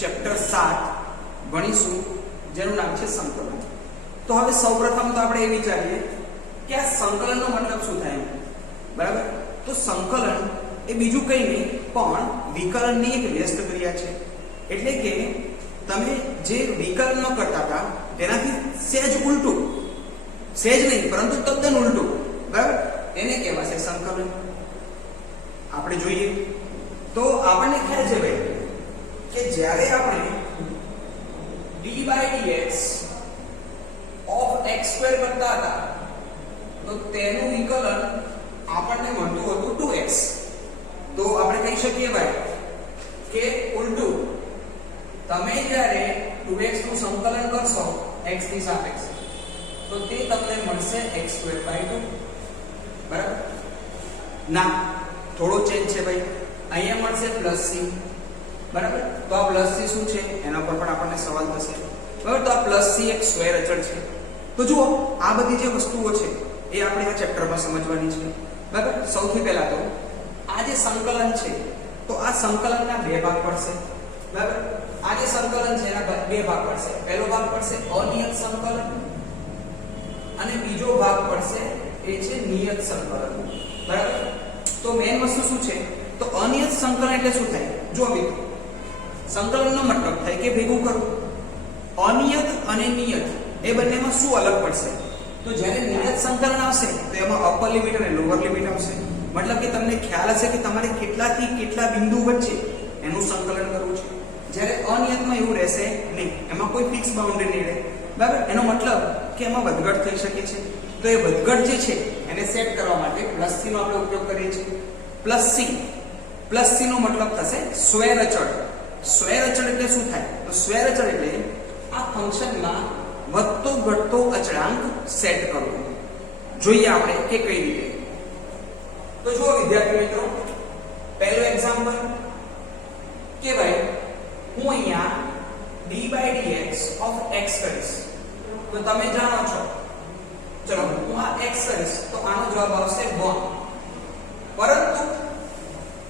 Chapter 7 ભણીશું જેનું નામ છે સંકલન। તો હવે સૌપ્રથમ તો આપણે એ વિચારીએ કે આ સંકલનનો મતલબ શું થાય, બરાબર? તો સંકલન એ બીજું કંઈ નહીં પણ વિકલનની એક વ્યસ્ત ક્રિયા છે। એટલે કે તમે જે વિકલન કરતા હતા તેનાથી સહેજ ઉલટું, સહેજ નહીં પરંતુ તદ્દન ઉલટું, બરાબર, એને કહેવાશે સંકલન। આપણે જોઈએ તો આપણને ખ્યાલ છે ભાઈ કે જ્યારે આપણે d/dx of x² કરતા હતા તો તેનું વિકલન આપણને મળતું હતું 2x। તો આપણે કહી શકીએ ભાઈ કે ઉલટું તમે જ્યારે 2x નું સંકલન કરશો x ની સાપેક્ષે તો તે તમને મળશે x²/2, બરાબર? ના, થોડો ચેન્જ છે ભાઈ, અહીંયા મળશે +c, બરાબર? તો આ +c શું છે એના પર પણ આપણને સવાલ થશે, બરાબર? તો આ +c એક સ્ક્વેર અચળ છે। તો જુઓ આ બધી જે વસ્તુઓ છે એ આપણે આ ચેપ્ટરમાં સમજવાની છે, બરાબર? સૌથી પહેલા તો આ જે સંકલન છે તો આ સંકલનના બે ભાગ પડશે, બરાબર? આ જે સંકલન છે એના બે ભાગ પડશે। પહેલો ભાગ પડશે અનિયત સંકલન અને બીજો ભાગ પડશે એ છે નિયત સંકલન, બરાબર? તો મેઈન વસ્તુ શું છે, તો અનિયત સંકલન એટલે શું થાય? જો મિત્રો સંકલનનો મતલબ થાય કે ભેગું કરવું। અનિયત અને નિયત એ બંનેમાં શું અલગ પડશે? તો જ્યારે નિયત સંકલન આવશે તો એમાં અપર લિમિટ અને લોઅર લિમિટ આવશે। મતલબ કે તમને ખ્યાલ હશે કે તમારે કેટલાથી કેટલા બિંદુ વચ્ચે એનું સંકલન કરવું છે। જ્યારે અનિયતમાં એવું રહેશે નહીં, એમાં કોઈ ફિક્સ બાઉન્ડરી નહીં રહે, બરાબર? એનો મતલબ કે એમાં વધઘટ થઈ શકે છે। તો એ વધઘટ જે છે એને સેટ કરવા માટે +c નો આપણે ઉપયોગ કરીએ છીએ। +c નો મતલબ થશે સ્વૈર અચળ। સ્વૈર અચળ એટલે શું થાય? તો સ્વૈર અચળ એટલે આ ફંક્શનમાં વધતો ઘટતો અચળાંક સેટ કરવો। જોઈએ આપણે કે કઈ રીતે। તો જુઓ વિદ્યાર્થી મિત્રો, પહેલું એક્ઝામ્પલ કે ભાઈ હું અહીંયા d/dx of x કરીશ તો તમે જાણો છો, ચલો હું આ x કરીશ તો આનો જવાબ આવશે 1। પરંતુ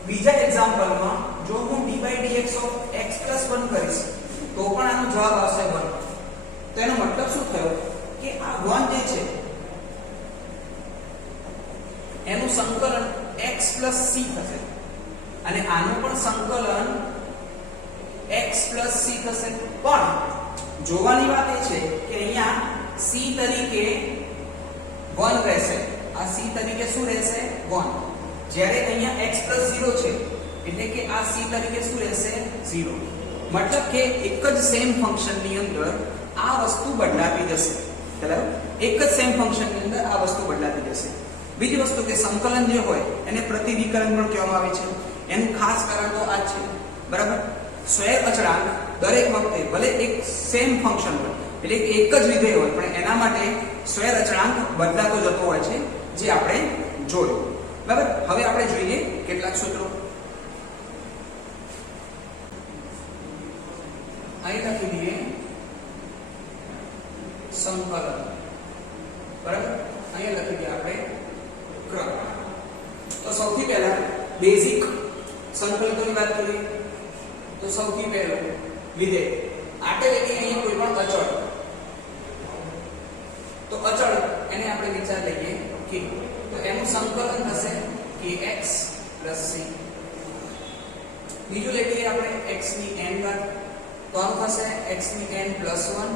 બીજા એક્ઝામ્પલમાં જો હું d/dx of x + 1 કરીશ તો પણ આનો જવાબ આવશે 1। તો એનો મતલબ શું થયો કે આ 1 જે છે એનું સંકલન x + c થશે અને આનું પણ સંકલન x + c થશે। પણ જોવાની વાત એ છે કે અહીંયા c તરીકે 1 રહેશે, આ c તરીકે શું રહેશે? 1। જ્યારે અહીંયા x + 0 છે એટલે કે આ c તરીકે શું રહેશે? 0। મતલબ કે એક જ સેમ ફંક્શન ની અંદર આ વસ્તુ બદલાતી જશે, બરાબર? એક જ સેમ ફંક્શન ની અંદર આ વસ્તુ બદલાતી જશે। બીજી વસ્તુ કે સંકલન જે હોય એને પ્રતિવિકલન પણ કહેવામાં આવે છે। એનું ખાસ કારણ તો આ છે, બરાબર? સ્વૈર અચળાંક દરેક વખતે ભલે એક સેમ ફંક્શન હોય એટલે એક જ વિધેય હોય પણ એના માટે સ્વૈર અચળાંક બદલાતો જતો હોય છે, જે આપણે જોયું, બરાબર? હવે આપણે જોઈએ કેટલાક સૂત્રો। અહીં લખી દઈએ સંકલન, બરાબર? અહીંયા લખી દઈએ આપણે ક્રમ। તો સૌથી પહેલા બેઝિક સંકલિતોની વાત કરીએ તો સૌથી પહેલું વિધેય આટલે કે અહીં કોઈ પણ અચળ, તો અચળ એને આપણે વિચાર લઈએ k, તો એનું સંકલન થશે kx + c। બીજું લઈએ આપણે x ની n ઘાત, તો આનું થશે x ની n + 1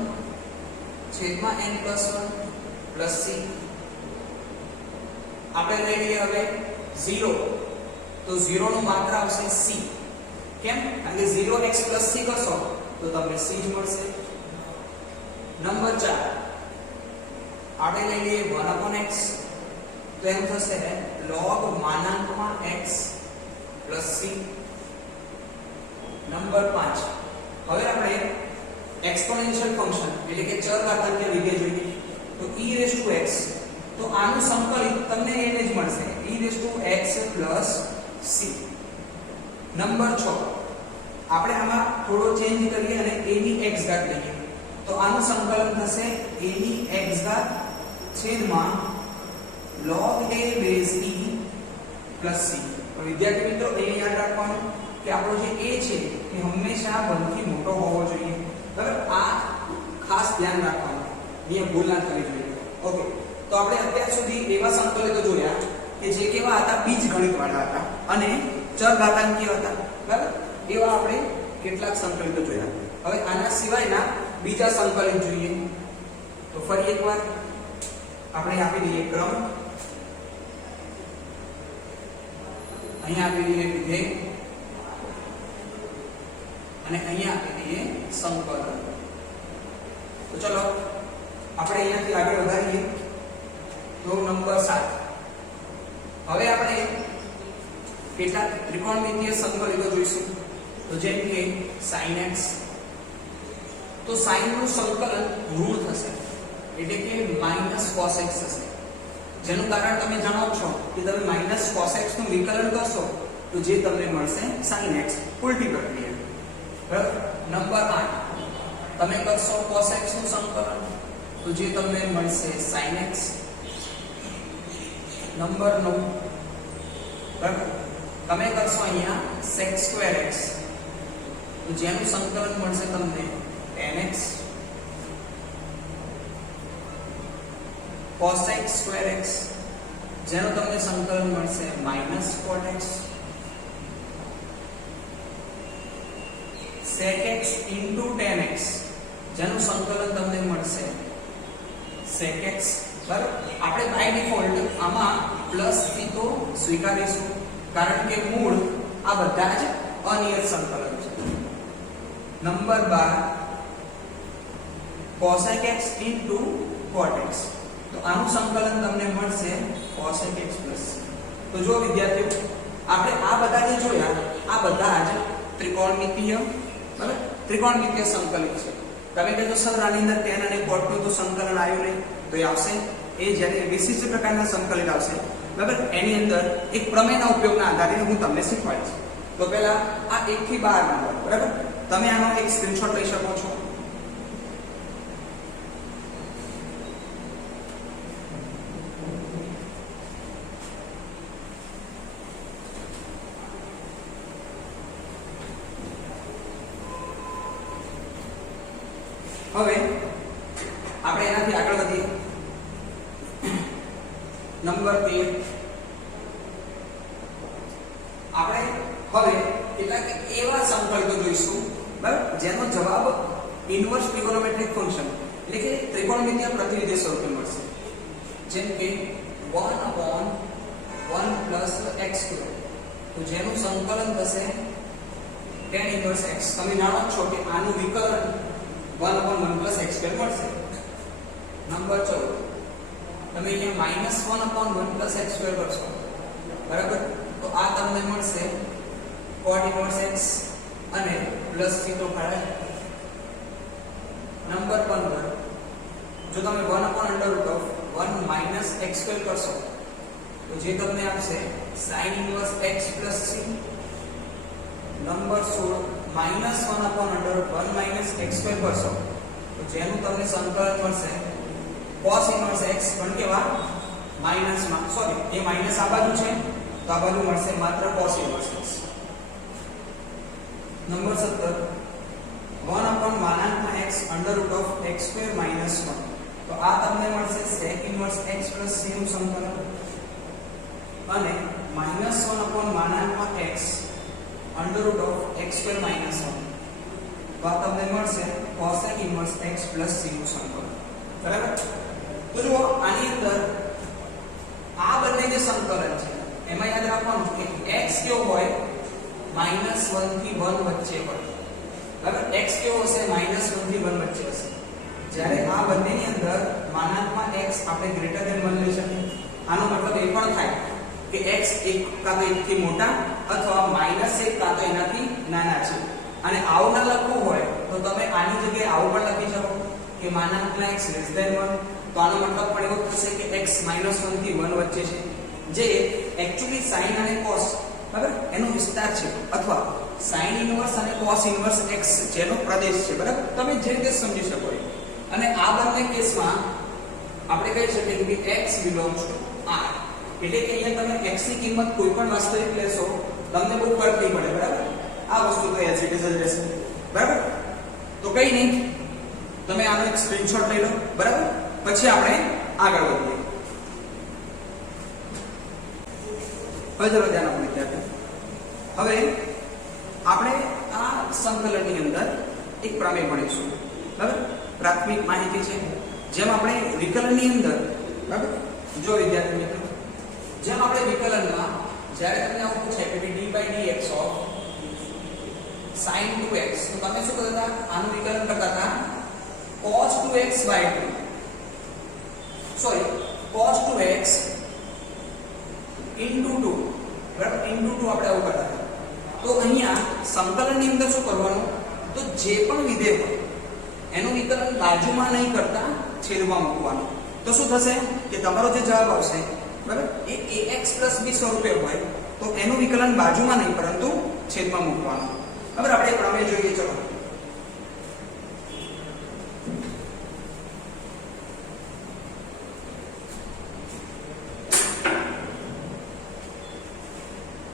છેદમાં n + 1 + c। આપણે લઈ લઈએ હવે 0, તો 0 નું માત્ર આવશે c। કેમ? કારણ કે 0x + c કરશો તો તમને c જ મળશે। નંબર 4 આપણે લઈ લઈએ 1/x, તો એમ થશે log x + c। નંબર 5 હવે આપણે એક્સપોનેન્શિયલ ફંક્શન એટલે કે ચર ઘાતાંકીય વિધેય જોઈએ તો e⁻x, તો આનું સંકલિત તમને એને જ મળશે e⁻x + c। નંબર 6 આપણે આમાં થોડો ચેન્જ કરીએ અને a ની x ઘાત લઈએ તો આનું સંકલન થશે a ની x ઘાત છેદમાં log a base e + c। તો વિદ્યાર્થી મિત્રો એ યાદ રાખવાનું કે આપણો જે a છે એ હંમેશા 1 થી મોટો એટલો હોવો જોઈએ. બરાબર, આ ખાસ ધ્યાન રાખવાનું, અહીંયા ભૂલ ના થવી જોઈએ. ઓકે, તો આપણે અત્યાર સુધી એવા સંકલિતો જોયા કે જે કેવા હતા, બીજગણિત વાળા હતા અને ચરઘાતાંકીય હતા. બરાબર, એવા આપણે કેટલાક સંકલિતો જોયા. હવે આના સિવાયના બીજા સંકલિત જોઈએ. તો ફરી એકવાર આપણે આપી દઈએ ક્રમ, અહીંયા આપી દઈએ વિધેય અને અહીંયા આપી દઈએ સંકલન. તો ચલો આપણે અહીંયાથી આગળ વધારીએ. તો નંબર 7. હવે આપણે કેટલાક ત્રિકોણમિતીય સંકલિતો જોઈશું. તો જેમ કે sin x, તો sin નું સંકલન ઋણ થશે એટલે કે -cos x થશે. જેનું કારણ તમે જાણો છો કે તમે -cos x નું વિકલન કરશો તો જે તમને મળશે sin x, ઉલટી પ્રક્રિયા. બરાબર, નંબર 8 તમે કરશો cos x નું સંકલન તો જે તમને મળશે sin x. નંબર 9 બરાબર, તમે કરશો અહીંયા sec2x તો જેનું સંકલન મળશે તમને tan x. cosec2x જેનું તમને સંકલન મળશે -cot x. sec x tan x જેનું સંકલન તમને મળશે sec x. બરાબર, આપણે બાય ડિફોલ્ટ આમાં પ્લસ થી તો સ્વીકારીશું કારણ કે મૂળ આ બધા જ અનિયત સંકલન છે. Number 12 cosec x cot x તો આનું સંકલન તમને મળશે cosec x plus. તો જો વિદ્યાર્થીઓ આપણે આ બધા જે જોયા આ બધા જ ત્રિકોણમિતીય, બરાબર, ત્રિકોણમિતીય સંકલિત છે. તમે કહેજો સર આની અંદર tan અને cot નું તો સંકલન આવ્યું નહીં, તો એ આવશે. એ જ્યારે વિશિષ્ટ પ્રકારના સંકલિત આવશે, બરાબર, એની અંદર એક પ્રમેયના ઉપયોગના આધારે હું તમને શીખવાડીશ. તો પહેલા આ 1 થી 12 નંબર, બરાબર, તમે આનો એક સ્ક્રીનશોટ લઈ શકો છો. હવે આપણે એનાથી આગળ વધીએ. નંબર 13 આપણે હવે કેટલાક એવા સંકલિતો જોઈશું, બરાબર, જેનો જવાબ ઇન્વર્સ ટ્રિગોનોમેટ્રિક ફંક્શન એટલે કે ત્રિકોણમિતીય પ્રતિનિધિ સ્વરૂપે મળશે. જેમ કે 1/1 + x² તો જેનું સંકલન થશે tan ઇન્વર્સ x. તમે જાણો છો કે આનું વિકલન 1/1 + x² મળશે. નંબર 14 તમે અહીંયા -1/1 + x² કરશો, બરાબર, તો આ તમને મળશે cot ઇન્વર્સ x અને પ્લસ થી તો ખરા. નંબર 15 જો તમે 1/1 - x² કરશો તો જે તમને આપશે sin inverse x + c. Number 16 -1/1 - x² કરશો તો જેનું તમને સંકલન મળશે cos ઇન્વર્સ x, પણ કેવા માઈનસમાં, સોરી એ માઈનસ આ બાજુ છે તો આ બાજુ મળશે માત્ર cos inverse x. Number 17 1/x √x² - 1 તો આ તમને મળશે sec ઇન્વર્સ x + c નું સંકલન અને -1/x √x² - 1 તો આ તમને મળશે cosec ઇન્વર્સ x + c નું સંકલન. બરાબર, તો જો આની અંદર આ બંને જે સંકલન છે એમાં યાદ રાખવાનું કે x કેવો હોય -1 થી 1 વચ્ચે હોય. બરાબર, x કેવો હશે -1 થી 1 વચ્ચે હશે. જ્યારે આ બંનેની અંદર x આપણે ગ્રેટર ધેન 1 લઈ શકીએ. આનો મતલબ એ પણ થાય કે x એક કાં તો 1 થી મોટા અથવા -1 કાં તો એનાથી નાના છે. અને આવું ના લખવું હોય તો તમે આની જગ્યાએ આવું પણ લખી શકો કે x less than 1. તો આનો મતલબ પણ એવો થશે કે x -1 થી 1 વચ્ચે છે, જે એક્ચ્યુઅલી sin અને cos, બરાબર, એનો વિસ્તાર છે અથવા sin ઇન્વર્સ અને cos ઇન્વર્સ x જેનો પ્રદેશ છે. બરાબર, તમે જે રીતે સમજી શકો. અને આ બંને કેસમાં આપણે કહી શકીએ કે x belongs to R. એટલે કે અહીંયા તમે x ની કિંમત કોઈ પણ વાસ્તવિક લેશો તમને બહુ ફરક નહીં પડે. બરાબર, આ વસ્તુ તો એઝ ઇટ ઇઝ જ રહેશે. બરાબર, કઈ નહીં, તમે આનો એક સ્ક્રીનશોટ લઈ લો, બરાબર? પછી આપણે આગળ વધીએ. હવે ચલો ધ્યાન આપો વિદ્યાર્થીઓ. હવે આપણે આ સંકલનની અંદર એક પ્રમેય ભણીશું, બરાબર? પ્રાથમિક માહિતી છે. જેમ આપણે વિકલનની અંદર, બરાબર, જો વિદ્યાર્થી મિત્રો, જેમ આપણે વિકલનમાં જ્યારે તમને આવું પૂછે કે d/dx ઓફ sin 2x, તો તમે શું કરતા હતા? આનું વિકલન કરતા હતા cos 2x/2, sorry cos 2x into 2, બરાબર? into 2 આપણે આવું કરતા હતા. તો અહીંયા સંકલનની અંદર શું કરવાનું? તો જે પણ વિધેય હોય એનું વિકલન બાજુમાં નહીં કરતા છેદમાં મૂકવાનું. તો શું થશે કે તમારો જે જવાબ આવશે, બરાબર, એ ax + b સ્વરૂપે હોય તો એનું વિકલન બાજુમાં નહીં પરંતુ છેદમાં મૂકવાનું. હવે આપણે પ્રમેય જોઈએ. ચલો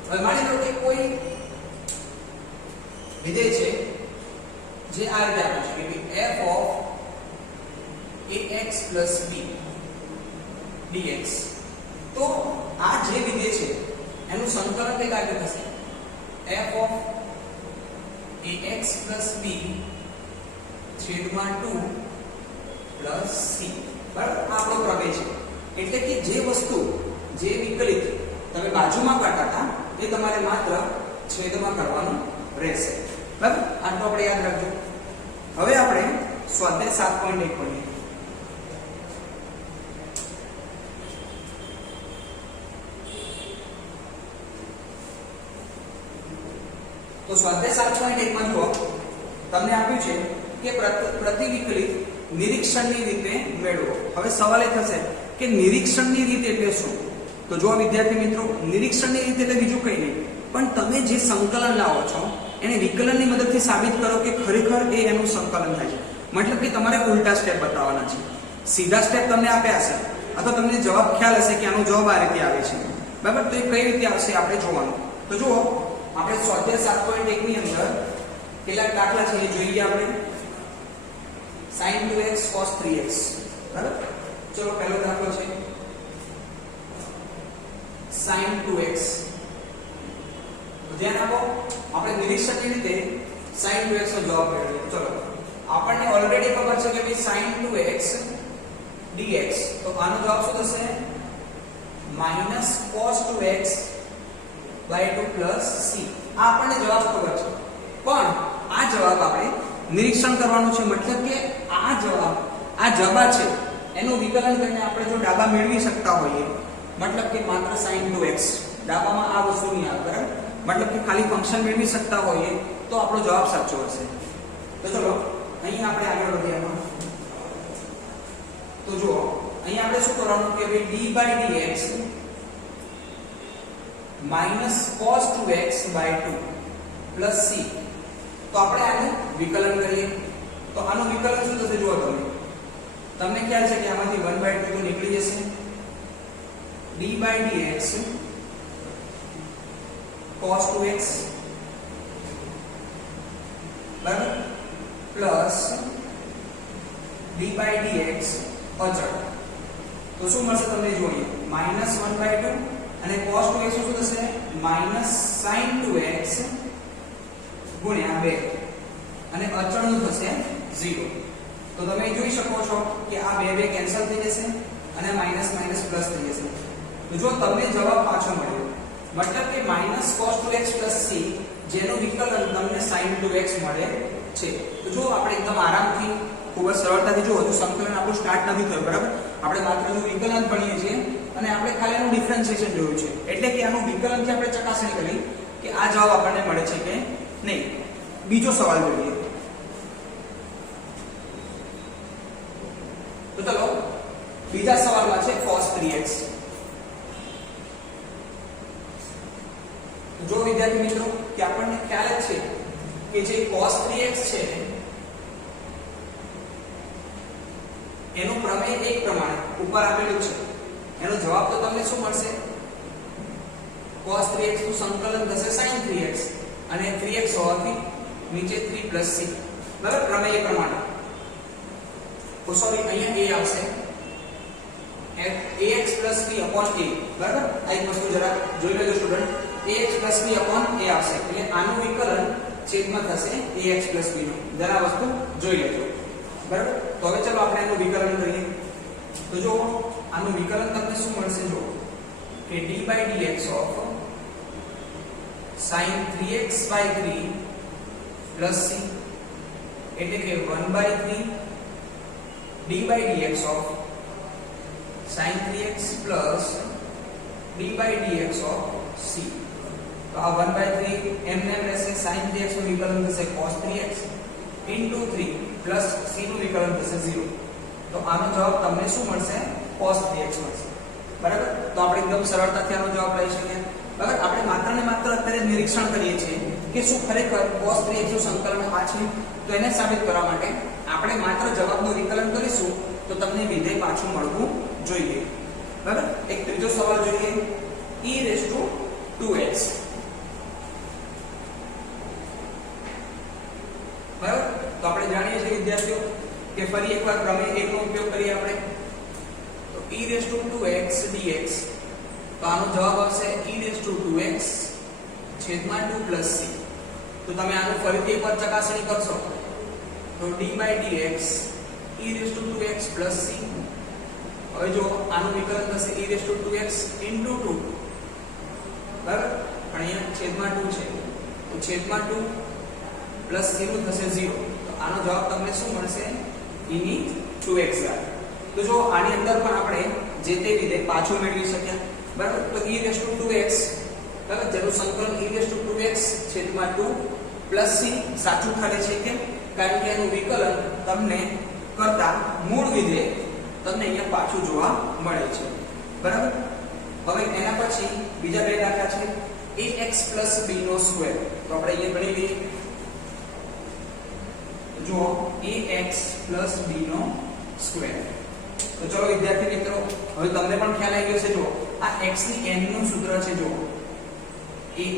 હવે માની લો કે કોઈ વિધેય છે જે આ રીતે આપ્યું છે કે f of ax + b dx. તો આ જે વિધેય છે એનું સંકલન કઈ રીતે થશે? f of ax + b છેદમાં 2 + c, બરાબર? આ આપણો પ્રમેય છે. એટલે કે જે વસ્તુ, જે વિકલિત તમે બાજુમાં કાઢતા હતા એ તમારે માત્ર છેદમાં કરવાનું રહેશે, બરાબર? આટલું આપણે યાદ રાખજો. હવે આપણે સ્વાધ્યાય 7.1 ભણીએ. તો સ્વાધ્યાય 7.1 માં જુઓ, તમને આપ્યું છે કે પ્રતિવિકલિત નિરીક્ષણની રીતે મેળવો. હવે સવાલ એ થશે કે નિરીક્ષણની રીત એટલે શું? તો જો વિદ્યાર્થી મિત્રો, નિરીક્ષણની રીત એટલે બીજું કંઈ નહીં, પણ તમે જે સંકલન લાવો છો એને વિકલનની મદદથી સાબિત કરો કે ખરેખર એ એનું સંકલન થાય છે. મતલબ કે તમારે ઉલટા સ્ટેપ બતાવવાના છે. સીધા સ્ટેપ તમને આપ્યા હશે અથવા તમને જવાબ ખ્યાલ હશે કે આનો જવાબ આ રીતે આવે છે, બરાબર? તો એ કઈ રીતે આવશે આપણે જોવાનું. તો જુઓ, આપણે સ્વાધ્યાય 7.1 ની અંદર કેટલાક દાખલા છે એ જોઈએ આપણે. sin 2x cos 3x, બરાબર? ચલો પહેલો દાખલો છે sin 2x. ધ્યાન આપો, આપણે નિરીક્ષણની રીતે sin 2x નો જવાબ મેળવીએ. ચલો, આપણને ઓલરેડી ખબર છે કે ભાઈ sin 2x dx, તો આનો જવાબ શું થશે? -cos 2x/2 + c. આ આપણને જવાબ ખબર છે, પણ આ જવાબ આપણે નિરીક્ષણ કરવાનું છે. મતલબ કે આ જવાબ, આ જબા છે એનું વિકલન કરીને આપણે જો ડાબા મેળવી શકતા હોઈએ, મતલબ કે માત્ર sin 2x, ડાબામાં આ વસ્તુ નહીં આવે, બરાબર? મતલબ કે ખાલી ફંક્શન મેળવી શકતા હોઈએ તો આપણો જવાબ સાચો હશે. તો ચલો અહીં આપણે આગળ વધીએ. તો જુઓ, અહીં આપણે શું કરવાનું કે ભાઈ d/dx -cos 2x/2 + c. તો આપણે આનું વિકલન કરીએ. તો આનું વિકલન શું થશે જુઓ તમને ખ્યાલ છે કે આમાંથી 1/2 તો નીકળી જશે. d/dx cos 2x, બરાબર, પ્લસ d/dx અચળ. તો શું મળશે તમને જોઈએ? -1/2 અને cos 2x શું થશે? -sin 2x ગુણ્યા 2 અને અચળનું થશે 0. તો તમે જોઈ શકો છો કે આ 2 કેન્સલ થઈ જશે અને માઈનસ માઈનસ પ્લસ થઈ જશે. તો જો તમને જવાબ પાછો મળ્યો, મતલબ કે -cos 2x + c જેનું વિકલન તમને sin 2x મળે છે. તો જો આપણે એકદમ આરામથી, ખૂબ જ સરળતાથી જો હજુ સંકલન આપણું સ્ટાર્ટ નથી થયું, બરાબર? આપણે માત્ર વિકલન ભણીએ છીએ અને આપણે ખાલી એનું ડિફરન્શિએશન જોયું છે. એટલે કે આનું વિકલનથી આપણે ચકાસણી કરી કે આ જવાબ આપણને મળે છે કે નહીં. બીજો સવાલ જોઈએ. તો ચલો બીજા સવાલમાં છે cos 3x. જો વિદ્યાર્થી મિત્રો કે આપણને ખ્યાલ જ છે કે જે cos 3x છે એનું પ્રમેય એક પ્રમાણે ઉપર આપેલું છે. એનો જવાબ તો તમને શું મળશે? cos 3x નું સંકલન થશે sin 3x અને 3x હોવાથી નીચે 3 + c. બરાબર પ્રમેય પ્રમાણે તો સોરી અહીંયા a આવશે ax b upon a બરાબર આ એક વસ્તુ જરા જોઈ લેજો student ax b upon a આવશે એટલે આનું વિકલન છેદમાં થશે ax b નો જરા વસ્તુ જોઈ લેજો બરાબર તો હવે ચલો આપણે એનું વિકલન કરીએ તો જો આનું વિકલન તમને શું મળશે જો કે d/dx of sin 3x/3 plus c એટલે કે 1/3 d/dx of sin 3x plus d/dx of c તો આ 1/3 એમને રહેશે sin 3x નું વિકલન થશે cos 3x into 3 plus c નું વિકલન થશે 0 તો આનો જવાબ તમને શું મળશે cos 3x મળશે બરાબર તો આપણે એકદમ સરળતાથી આનો જવાબ લઈ શકીએ બરાબર આપણે માત્ર ને માત્ર અત્યારે નિરીક્ષણ કરીએ છીએ કે શું ખરેખર cos 3x નું સંકલન આ છે તો એને સાબિત કરવા માટે આપણે માત્ર જવાબનું વિકલન કરીશું તો તમને વિધેય પાછું મળવું જોઈએ બરાબર એક ત્રીજો સવાલ જોઈએ e2x બરાબર તો આપણે જાણીએ છીએ વિદ્યાર્થીઓ કે ફરી એકવાર પ્રમેય 1 નો ઉપયોગ કરીએ આપણે તો e2x dx તો આનો જવાબ આવશે e2x છેદમાં 2 c તો તમે આનું ફરીથી એકવાર ચકાસણી કરશો તો d/dx e2x c હવે જો આનું વિકલન થશે e2x into 2 બરાબર પણ અહીંયા છેદમાં 2 છે તો છેદમાં 2 પ્લસ c નું થશે 0 તો આનો જવાબ તમને શું મળશે e ની 2x તો જો આની અંદર પણ આપણે જે તે વિધેય પાછું મેળવી શક્યા બરાબર તો e2x બરાબર જેનું સંકલન e2x છેદમાં 2 પ્લસ c સાચું ઠરે છે કેમ કારણ કે એનું વિકલન તમને કરતા મૂળ વિધેય તમને અહીંયા પાછું જોવા મળે છે બરાબર હવે એના પછી બીજા બે દાખલા છે ax b નો સ્ક્વેર તો આપણે અહીંયા ગણી લઈએ જો ax b નો સ્ક્વેર તો ચલો વિદ્યાર્થી મિત્રો હવે તમને પણ ખ્યાલ આવી ગયો છે જો આ x ની n નું સૂત્ર છે જો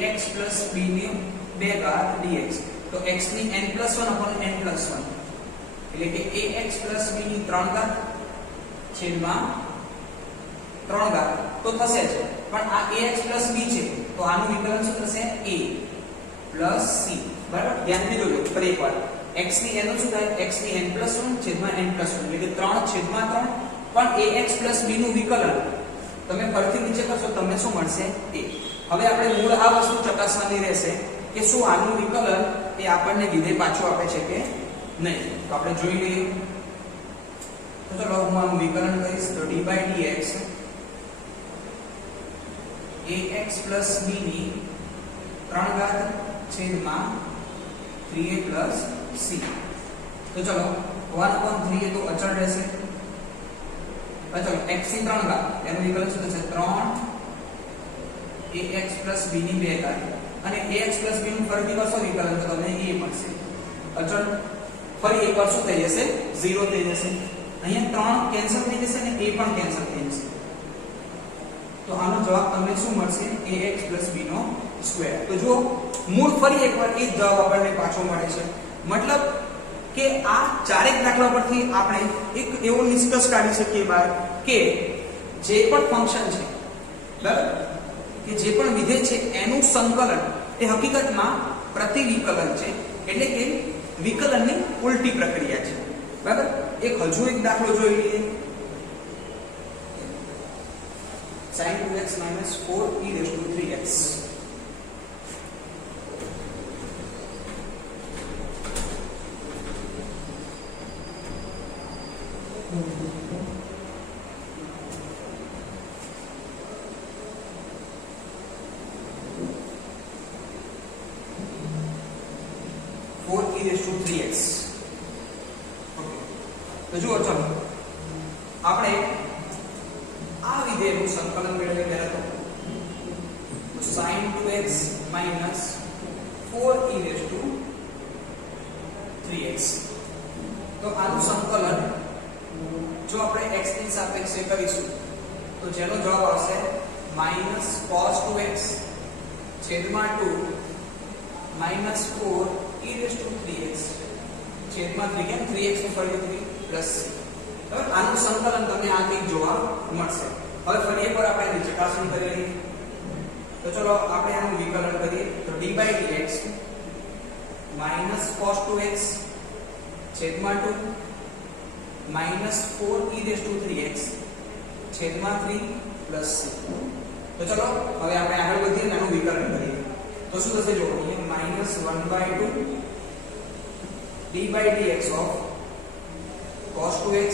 ax b ની 2 ઘાત dx તો x ની n+1 upon n+1 એટલે કે ax b ની 3 ઘાત છેદમાં 3 ઘાત તો થશે જ પણ આ ax b છે તો આનું વિકલન શું થશે a c બરાબર ધ્યાનથી જોજો ફરી એકવાર x ની n નું શું થાય x ની n+1 છેદમાં n+1 એટલે કે 3 છેદમાં 3 પણ ax b નું વિકલન તમે ફરીથી નીચે કરશો તમને શું મળશે a હવે આપણે મૂળ આ વસ્તુ ચકાસવાની રહેશે કે શું આનું વિકલન એ આપણને વિધેય પાછું આપે છે કે નહીં તો આપણે જોઈ લઈએ તો ચલો હું આનું વિકલન કરીશ તો d/dx ax b ની 3 ઘાત છેદમાં 3a c તો ચલો 1/3 એ તો અચળ રહેશે ચલો x ની 3 ઘાત એનું વિકલન શું થશે 3 ax b ની 2 ઘાત અને ax b નું ફરીથી કરશો વિકલન તો તમને a મળશે અચળ ફરી એકવાર શું થઈ જશે 0 થઈ જશે અહીંયા 3 કેન્સલ થઈ જશે અને a પણ કેન્સલ થઈ જશે તો આનો જવાબ તમને શું મળશે ax b નો સ્ક્વેર તો જો મૂળ ફરી એકવાર એ જવાબ આપણને પાછો મળે છે મતલબ કે આ ચારેક દાખલા પરથી આપણે એક એવો નિષ્કર્ષ કાઢી શકીએ બહાર કે જે પણ ફંક્શન છે બરાબર કે જે પણ વિધેય છે એનું સંકલન એ હકીકતમાં પ્રતિવિકલન છે એટલે કે વિકલનની ઉલટી પ્રક્રિયા છે બરાબર એક હજુ એક દાખલો જોઈ લઈએ sin 2x - 4e3x તો જુઓ ચલો આપણે આ વિધેયનું સંકલન મેળવીએ પહેલા તો sin 2x - 4e3x તો આનું સંકલન જો આપણે x ની સાપેક્ષે કરીશું તો જેનો જવાબ આવશે -cos 2x છેદમાં 2 -4e3x છેદમાં 3 કેમ 3x નું ફરી 3 પ્લસ c. હવે આનું સંકલન તમને આ કંઈક જોવા મળશે. હવે ફરી એકવાર આપણે આની ચકાસણી કરી લઈએ. તો ચલો આપણે આનું વિકલન કરીએ. તો d/dx cos 2x છેદમાં 2 4e3x છેદમાં 3 પ્લસ c. તો ચલો હવે આપણે આગળ વધીએ આનું વિકલન કરીએ. તો શું થશે જો અહીંયા -1/2 d/dx of cos 2x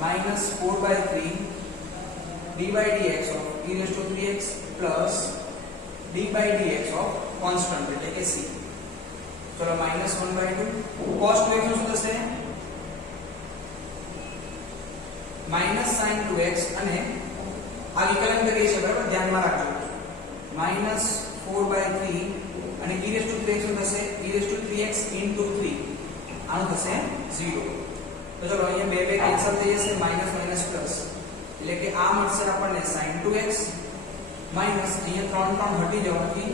-4/3 d/dx of e3x plus d/dx of constant એટલે કે c. ચલો -1/2 cos 2x નું શું થશે -sin 2x અને આ વિકલન કરીએ છીએ બરાબર ધ્યાનમાં રાખજો -4/3 અને e3x નું થશે e3x into 3 આનું થશે 0. તો ચલો અહીંયા બે કેન્સલ થઈ જશે માઈનસ માઈનસ પ્લસ એટલે કે આ મળશે આપણને sin 2x માઈનસ અહીંયા 3 3 હટી જવાથી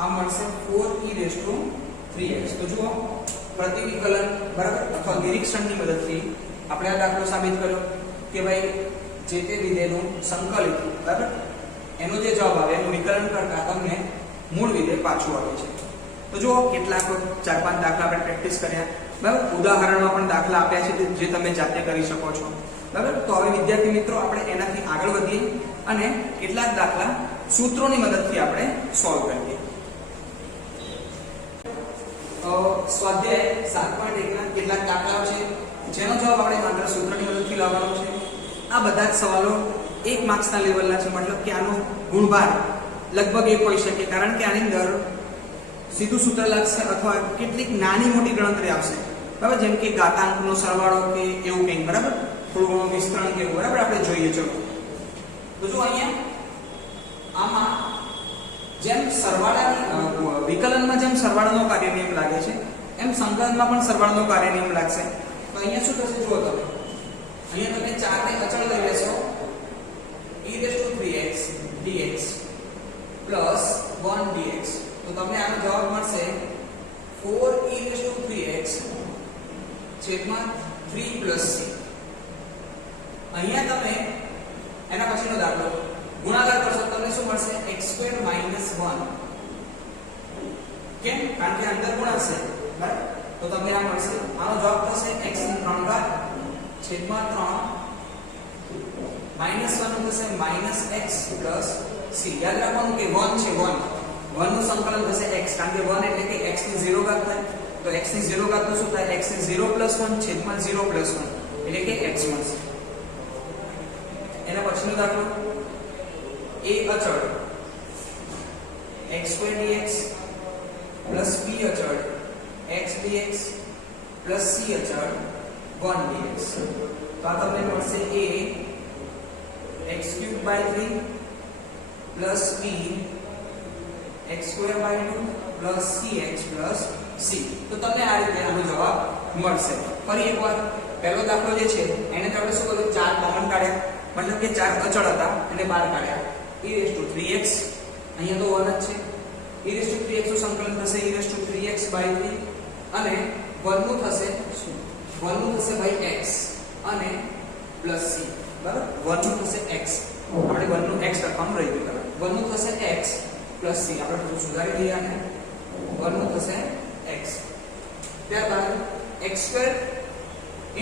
આ મળશે 4e3x. તો જુઓ પ્રતિવિકલન બરાબર અથવા નિરીક્ષણની મદદથી આપણે આ દાખલો સાબિત કર્યો કે ભાઈ જે તે વિધેયનું સંકલિત બરાબર એનો જે જવાબ આવે એનું વિકલન કરતા તમને મૂળ વિધેય પાછું આવે છે. તો જુઓ કેટલાક 4-5 દાખલા આપણે પ્રેક્ટિસ કર્યા બરાબર. ઉદાહરણમાં પણ દાખલા આપ્યા છે જે તમે જાતે કરી શકો છો બરાબર. તો હવે વિદ્યાર્થી મિત્રો આપણે એનાથી આગળ વધીએ અને કેટલાક દાખલા સૂત્રોની મદદથી આપણે સોલ્વ કરીએ. સ્વાધ્યાય 7.1 ના કેટલાક દાખલાઓ છે જેનો જવાબ આપણે માત્ર સૂત્રની મદદથી લાવવાનો છે. આ બધા જ સવાલો 1 માર્ક્સના લેવલના છે, મતલબ કે આનો ગુણભાર લગભગ 1 હોઈ શકે કારણ કે આની અંદર સીધું સૂત્ર લાગશે અથવા કેટલીક નાની મોટી ગણતરી આવશે બરાબર, જેમ કે ઘાતાંકનો સરવાળો કે એવું કંઈક બરાબર, થોડું વિસ્તરણ કેવું બરાબર આપણે જોઈએ. ચલો તો જો અહીંયા આમાં જેમ સરવાળાની વિકલનમાં જેમ સરવાળાનો કાર્ય નિયમ લાગે છે એમ સંકલનમાં પણ સરવાળાનો કાર્ય નિયમ લાગશે. તો અહીંયા શું થશે જુઓ તમે અહીંયા તમે 4 ને અચળ લઈ લેશો e3x dx plus 1 dx. તો તમને આનો જવાબ મળશે 4e3x છેદમાં 3 plus c. અહીંયા તમે એના પછીનો દાખલો ગુણાકાર કરશો તમને શું મળશે x² - 1. કેમ? કારણ કે અંદર ગુણાશે બરાબર. તો તમને આ મળશે આનો જવાબ થશે x ની 3 ઘાત છેદમાં 3 -1 નું થશે -x plus c. યાદ રાખવાનું કે 1 છે 1 નું સંકલન થશે x કારણ કે 1 એટલે કે x ની 0 ઘાત થાય. તો x ની 0 ઘાત તો શું થાય x ની 0 plus 1 છેદમાં 0 plus 1 એટલે કે x મળશે. એના પછીનો દાખલો a અચળ x² dx plus b અચળ x dx plus c અચળ 1 dx. તો આ તમને મળશે a x³/3 plus b x²/2 plus cx plus c. તો તમને આ રીતે આનો જવાબ મળશે. ફરી એકવાર પહેલો દાખલો જે છે એને તો આપણે શું કર્યું 4 કોમન કાઢ્યા, મતલબ કે 4 અચળ હતા એને બહાર કાઢ્યા. e3x અહીંયા તો 1 જ છે. e3x નું સંકલન થશે e3x/3 અને 1 નું થશે શું 1 નું થશે ભાઈ x અને પ્લસ c બરાબર. 1 નું થશે x આપણે 1 નું x લખવાનું રહી ગયું બરાબર. 1 નું થશે x પ્લસ c આપણે થોડું સુધારી દઈએ અને 1 નું થશે x. ત્યારબાદ x²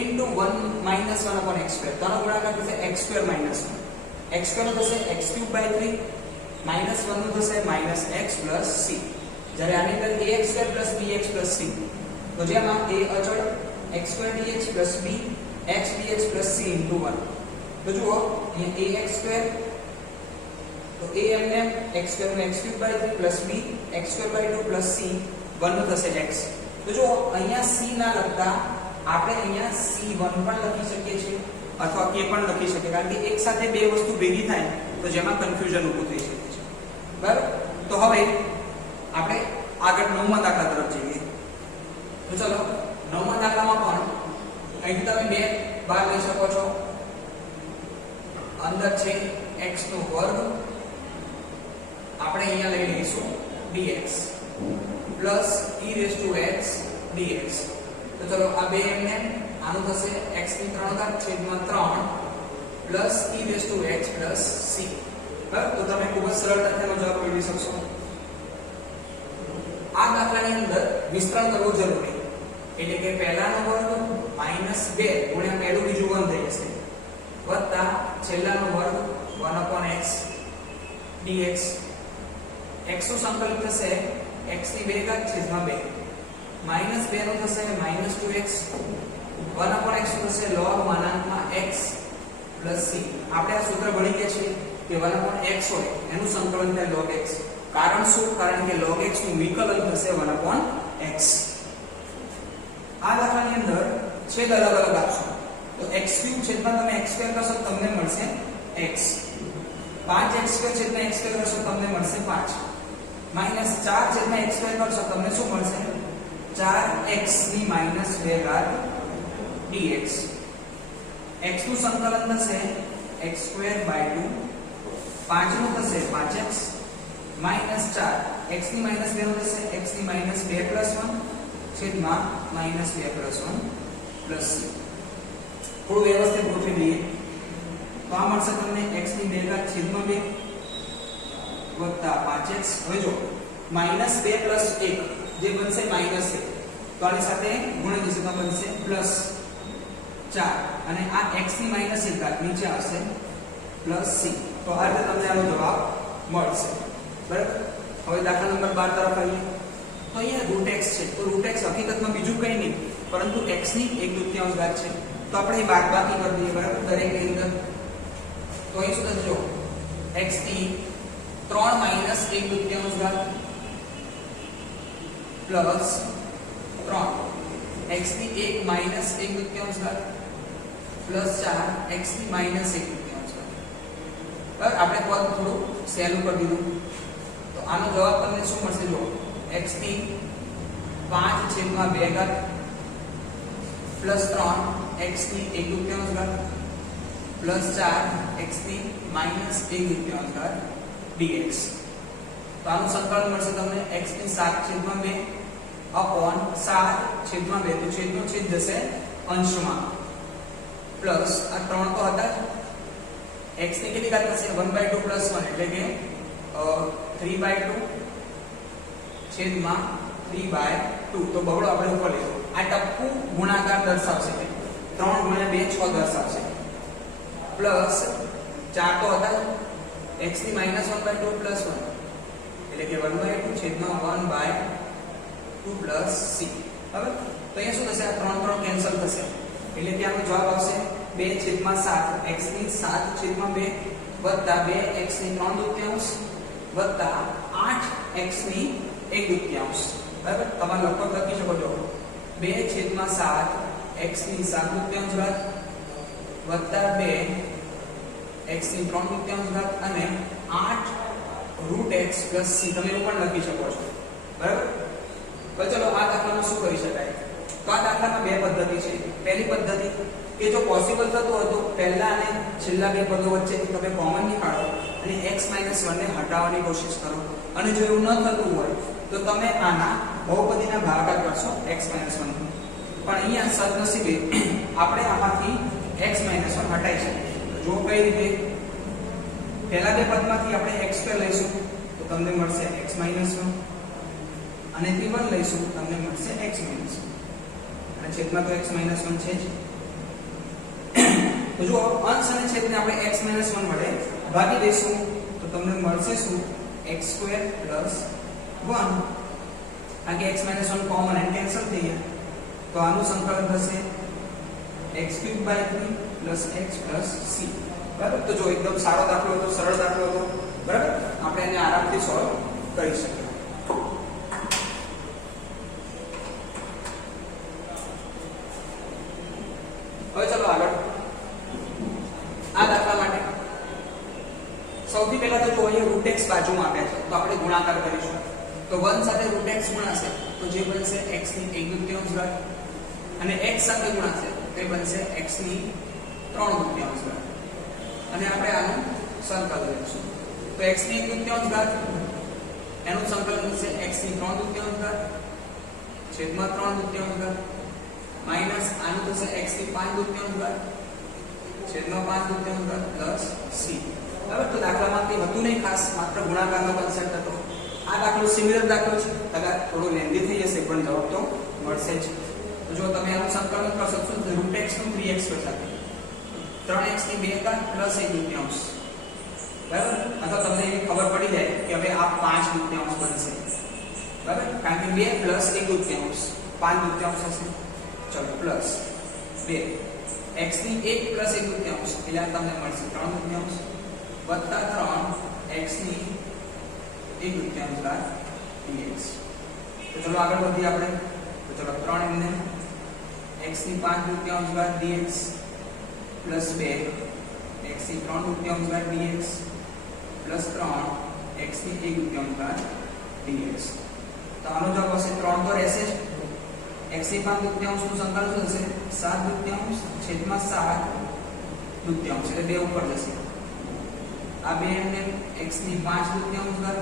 into 1 minus 1 upon x². તો આનો ગુણાકાર થશે x² minus 1. x² નો થશે x³/3 minus 1 નું થશે minus x plus c. જ્યારે આની અંદર ax² plus bx plus c. તો જેમાં a અચળ x² dx plus b x dx plus c into 1. તો જુઓ અહીંયા ax² તો a એમને x² નું x³/3 plus b x²/2 plus c 1 નું થશે x. તો જુઓ અહીંયા c ના લખતા આપણે અહીંયા c1 પણ લખી શકીએ છીએ અથવા k પણ લખી શકીએ કારણ કે એક સાથે બે વસ્તુ ભેગી થાય તો જેમાં કન્ફ્યુઝન ઊભું થઈ શકે છે બરાબર. તો હવે આપણે આગળ 9મા દાખલા તરફ જઈએ. તો ચલો 9મા દાખલામાં પણ અહીંથી તમે બે બહાર લઈ શકો છો. અંદર છે x નો વર્ગ આપણે અહીંયા લઈ લઈશું dx plus e raised to x dx. ચલો આ બે એમને આનું થશે x ની 3 ઘાત છેદમાં 3 plus e raise to h plus c. બરાબર, તો તમે ખૂબ જ સરળતાથી આનો જવાબ મેળવી શકશો. આ દાખલાની અંદર વિસ્તરણ કરવું જરૂરી, એટલે કે પહેલાનો વર્ગ -2 ગુણ્યા પહેલું બીજું 1 થઈ જશે વત્તા છેલ્લાનો વર્ગ 1/x dx. x નું સંકલન થશે x ની 2 ઘાત છેદમાં 2 -2 નું થશે -2x 1/x નું થશે log માનાંકમાં x પ્લસ c. આપણે આ સૂત્ર ભણી ગયા છીએ કે 1/x હોય એનું સંકલન થાય log x. કારણ શું? કારણ કે log x નું વિકલન થશે 1/x. આ દાખલાની અંદર છેદ અલગ અલગ આપશો તો x³ છેદમાં તમે x² કરશો તમને મળશે x. 5x² છેદમાં x² કરશો તમને મળશે 5 -4 છેદમાં x² કરશો તમને શું મળશે 4x ની -2 ઘાત dx. x નું સંકલન થશે x²/2 5 નું થશે 5x -4 x ની -2 નું થશે x ની -2 + 1 છેદમાં -2 + 1 પ્લસ c. થોડું વ્યવસ્થિત ગોઠવી દઈએ તો આ મળશે તમને x ની 2 ઘાત છેદમાં 2 વત્તા 5x. હવે જો -2 + 1 જે બનશે -1 તો આની સાથે ગુણી જશે તો બનશે +4 અને આ x ની -1 ઘાત નીચે આવશે +c. તો આ રીતે તમને આનો જવાબ મળશે. બરાબર, હવે દાખલા નંબર 12 તરફ આવીએ તો અહીંયા √x છે. તો √x હકીકતમાં બીજું કંઈ નહીં પરંતુ x ની 1/2 ઘાત છે. તો આપણે બાદબાકી કરી દઈએ. બરાબર, દરેકની અંદર તો અહીં શું થશે જો x ની 3 - 1/2 ઘાત પ્લસ 3 x ની 1 - 1/2 ઘાત પ્લસ 4 x ની -1/2 ઘાત. બરાબર, આપણે પદ થોડું સહેલું કરી દીધું તો આનો જવાબ તમને શું મળશે જો x ની 5/2 ઘાત પ્લસ 3 x ની 1/2 ઘાત પ્લસ 4 x ની -1/2 ઘાત dx. તો આનું સંકલન મળશે તમને x ની 7/2 અપોન 7/2 તો છેદનો છેદ જશે અંશમાં પ્લસ આ 3 તો હતા જ x ની કેટલી ઘાત થશે 1/2 + 1 એટલે કે 3/2 છેદમાં 3/2 તો બહોળો આપણે ઉપર લઈશું. આ ટપકું ગુણાકાર દર્શાવશે 3 × 2 6 દર્શાવશે પ્લસ 4 તો હતા x ની -1/2 + 1 એટલે કે 1/2 છેદમાં 1/2 પ્લસ c. હવે તો અહીંયા શું થશે આ 3 3 કેન્સલ થશે એટલે કે આનો જવાબ આવશે 2/7 x ની 7/2 વત્તા 2x ની 3/2 વત્તા 8x ની 1/2. બરાબર, તમારે લગભગ લખી શકો છો 2/7 x ની 7/2 ઘાત વત્તા 2x ની 3/2 ઘાત અને 8 √x + c. તમે એવું પણ લખી શકો છો. બરાબર, તો ચલો આ દાખલામાં શું કરી શકાય? તો આ દાખલામાં બે પદ્ધતિ છે. પહેલી પદ્ધતિ કે જો પોસિબલ થતું હોય તો પહેલા અને છેલ્લા બે પદો વચ્ચે તમે કોમન નીકાળો અને x - 1 ને હટાવવાની કોશિશ કરો અને જો એવું ન થતું હોય તો તમે આના બહુપદીના ભાગાકાર કરશો x - 1. પણ અહીંયા સદનસીબે આપણે આમાંથી x - 1 હટાઈ શકીએ. જો કઈ રીતે પહેલા બે પદમાંથી આપણે x² લઈશું તો તમને મળશે x - 1 અને થી 1 લઈશું તમને મળશે x - 1 અને છેદમાં તો x - 1 છે જ. તો જો અંશ અને છેદને આપણે x - 1 વડે ભાગી દઈશું તો તમને મળશે શું x² + 1. આગે x - 1 કોમન એન્ડ કેન્સલ થઈ જાય તો આનું સંકલન થશે x³ + 3 x + c. બરાબર, તો જો એકદમ સારો દાખલો હતો, સરળ દાખલો હતો. બરાબર, આપણે એને આરામથી સોલ્વ કરી શકીએ. હવે ચલો આગળ આ દાખલા માટે સૌથી પહેલા તો જો અહીંયા √x બાજુમાં આપ્યા છે તો આપણે ગુણાકાર કરીશું. તો 1 સાથે √x ગુણાશે તો જે બનશે x ની 1/2 ઘાત અને x સાથે ગુણાશે તે બનશે x ની 3/2 ઘાત અને આપણે આનું સંકલન કરીશું. તો x ની 1/2 ઘાત એનું સંકલન થશે x ની 3/2 ઘાત છેદમાં 3/2 ઘાત માઈનસ આનું થશે x ની 5 દૂત્યાંશ ઘાત છેદમાં 5 દૂત્યાંશ ઘાત પ્લસ c. બરાબર, તો દાખલામાં કંઈ હતું નહીં ખાસ, માત્ર ગુણાકારનો કન્સેપ્ટ હતો. આ દાખલો સિમિલર દાખલો છે, કદાચ થોડો લેન્ધી થઈ જશે પણ જવાબ તો મળશે જ. તો જો તમે આનું સંકલન કરશો તો √x નું 3x સાથે 3x ની 2 ઘાત પ્લસ 1 દૂત્યાંશ. બરાબર, અથવા તમને એવી ખબર પડી જાય કે હવે આ 5 દૂત્યાંશ બનશે. બરાબર, કારણ કે 2 પ્લસ 1 દૂત્યાંશ 5 દૂત્યાંશ હશે. ચલો પ્લસ 2 x ની 1 પ્લસ 1 દૂત્યાંશ એટલે તમને મળશે 3 દૂત્યાંશ વત્તા 3 x ની 1 દૂત્યાંશ ઘાત dx. તો ચલો આગળ વધીએ આપણે. તો ચલો 3 એમને x ની 5 દૂત્યાંશ ઘાત dx પ્લસ 2 x ની 3 દૂત્યાંશ ઘાત dx પ્લસ 3 x ની 1 દૂત્યાંશ ઘાત dx. તો આનો જવાબ હશે 3 તો રહેશે જ. x ની 5 દૂત્યાંશ નું સંકલન થશે 7 દૂત્યાંશ છેદમાં 7 દૂત્યાંશ એટલે 2 ઉપર જશે. આ 2 એમને x ની 5 દૂત્યાંશ ઘાત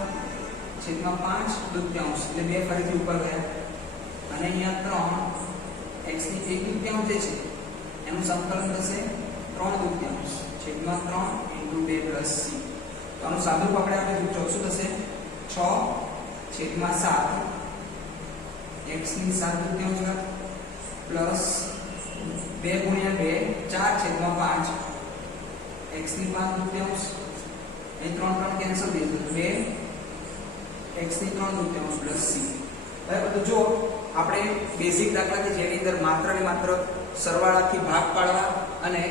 છેદમાં 5 દૂત્યાંશ એટલે 2 ફરીથી ઉપર ગયા. અને અહીંયા 3 x ની 1 દૂત્યાંશ જે છે એનું સંકલન થશે 3 દૂત્યાંશ છેદમાં 3 * 2 + c. તો આનું સાદુરૂપ આપણે ચોકસું થશે 6 છેદમાં 7 x ની 7 દૂત્યાંશ ઘાત પ્લસ 2 × 2 4 છેદમાં 5 x ની 5 દૂત્યાંશ અહીં 3 3 કેન્સલ થઈ જશે 2 x ની 3 દૂત્યાંશ પ્લસ c. બરાબર, તો જો આપણે બેઝિક દાખલા કે જેની અંદર માત્ર ને માત્ર સરવાળાથી ભાગ પાડવા અને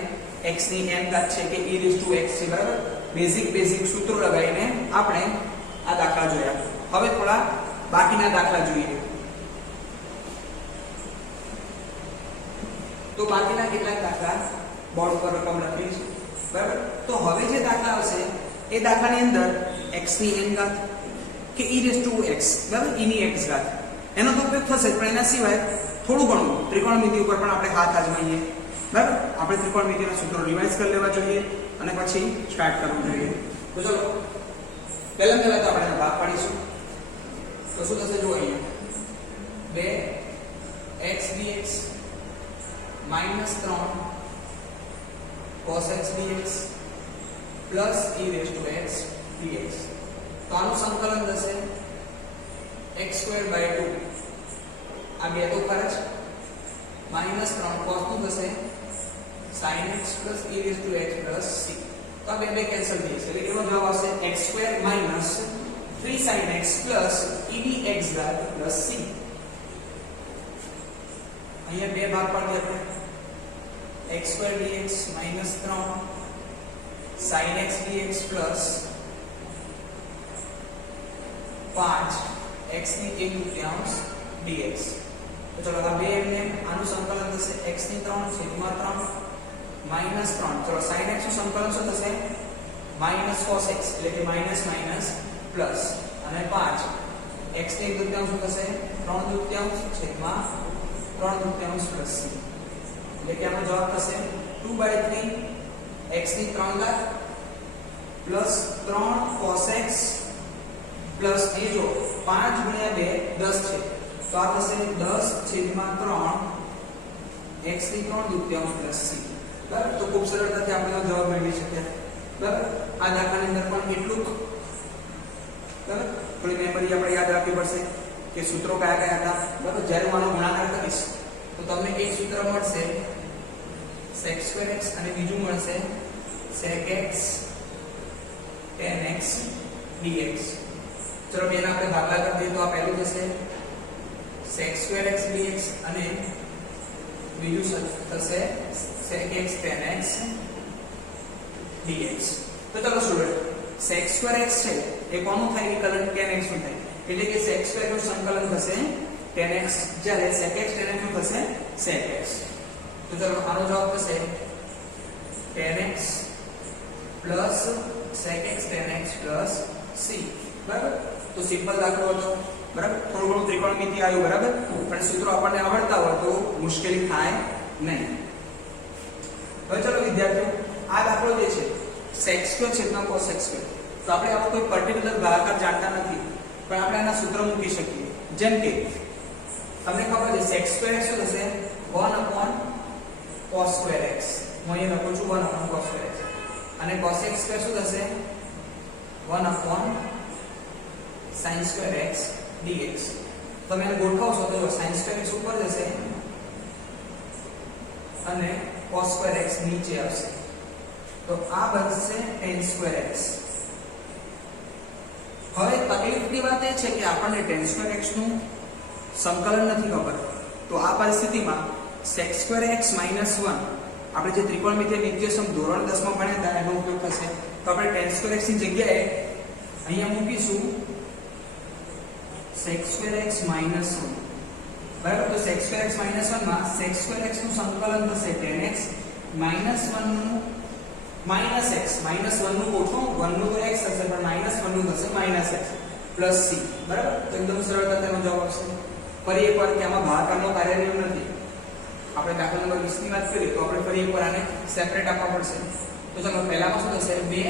x ની n ઘાત છે કે e⁻x છે. બરાબર, બેઝિક સૂત્રો લગાવીને આપણે આ દાખલા જોયા. હવે થોડા બાકીના દાખલા જોઈએ. તો બાકીના કેટલાક દાખલા બોર્ડ પર રકમ લખી છે. બરાબર, તો હવે જે દાખલા આવશે એ દાખલાની અંદર x ની n ઘાત કે e⁻x, બરાબર, e ની x ઘાત એનો તો ઉપયોગ થશે, પણ એના સિવાય થોડું ઘણું ત્રિકોણમિતિ ઉપર પણ આપણે હાથ આજમાઈએ. બરાબર, આપણે ત્રિકોણમિતિના સૂત્રો રિવાઇઝ કરી લેવા જોઈએ અને પછી સ્ટાર્ટ કરવું જોઈએ. તો ચલો પહેલા તો આપણે ભાગ પાડીશું. તો શું થશે જો અહીંયા 2x dx -3 cos x dx plus e⁻x dx. તો આનું સંકલન થશે x²/2 આ બે તો ખરા જ -3 cos નું થશે sin x plus e⁻x plus c. તો આ બે કેન્સલ થઈ જશે એટલે એનો જવાબ આવશે x² - 3sin x plus e⁻x plus c. અહીંયા બે ભાગ પાડીએ આપણે x² dx -3 sin x dx plus 5 x ની 1 દૂત્યાંશ dx. તો ચલો આ બે એમને આનું સંકલન થશે x ની 3 છેદમાં 3 -3. ચલો sin x નું સંકલન શું થશે -cos x એટલે કે માઈનસ માઈનસ પ્લસ અને 5 x ની 1 દૂત્યાંશ શું થશે 3 દૂત્યાંશ છેદમાં 3 દૂત્યાંશ પ્લસ c. એટલે કે આનો જવાબ થશે 2/3 x ની 3 ઘાત પ્લસ 3 cos x પ્લસ એ જો 5 × 2 10 છે તો આ થશે 10/3 x ની 3 દૂત્યાંશ પ્લસ c. બરાબર, તો ખૂબ સરળતાથી આપણે જવાબ મેળવી શકીએ. બરાબર, આ દાખલાની અંદર પણ એટલું બરાબર થોડી મેમરી આપણે યાદ રાખવી પડશે કે સૂત્રો કયા કયા હતા. બરાબર, જ્યારે હું આનો ગુણાકાર કરીશ તો તમને એક સૂત્ર મળશે sec²x અને બીજું મળશે sec x tan x dx. ચલો બેના આપણે ભાગાકાર કરીએ તો આ પહેલું થશે sec²x dx અને બીજું થશે sec x tan x dx. તો ચલો સ્ટુડન્ટ sec²x છે એ કોનું થાય વિકલન tan x નું થાય એટલે કે sec² નું સંકલન થશે tan x જ્યારે sec x tan x નું થશે sec x. તો ચલો આનો જવાબ થશે tan x plus sec x tan x plus c. બરાબર, તો સિમ્પલ દાખલો હતો. બરાબર, થોડું ઘણું ત્રિકોણમિતિ આવ્યું. બરાબર, પણ સૂત્રો આપણને આવડતા હોય તો મુશ્કેલી થાય નહીં. હવે ચલો વિદ્યાર્થીઓ, આ દાખલો જે છે sec² છેદમાં cos x². તો આપણે આવો કોઈ પર્ટિક્યુલર ભાગાકાર જાણતા નથી પણ આપણે આના સૂત્ર મૂકી શકીએ. જેમ કે તમને ખબર છે sec²x શું થશે 1 cos square x, હું અહીં લખું છું 1 cos square x, અને cos x સ્ક્વેર શું થશે 1 sin square x dx. તમે એને ગોઠવશો તો sin square x ઉપર જશે અને cos square x નીચે આવશે, તો આ બનશે tan square x. હવે તકલીફની વાત એ છે કે આપણને tan square x નું સંકલન નથી ખબર, તો આ પરિસ્થિતિમાં sec square x - 1 આપણે જે ત્રિકોણમિતિય નિત્યસમ ધોરણ 10 માં ભણ્યા હતા એનો ઉપયોગ થશે. તો આપણે tan square x ની જગ્યાએ અહીંયા મૂકીશું sec square x - 1. બરાબર, તો sec square x - 1 માં sec square x નું સંકલન થશે tan x - 1 નું minus x, -1 નું ગોઠવો, 1 નું તો x હશે પણ -1 નું થશે -x પ્લસ c. બરાબર, તો એકદમ સરળતાથી જવાબ આવશે. ફરી એકવાર કે આમાં ભાગાકારનો કાર્ય નિયમ નથી, આપણે દાખલા નંબર 20 ની વાત કરીએ તો આપણે ફરી એકવાર આને સેપરેટ આપવા પડશે. તો ચાલો પહેલામાં શું થશે 2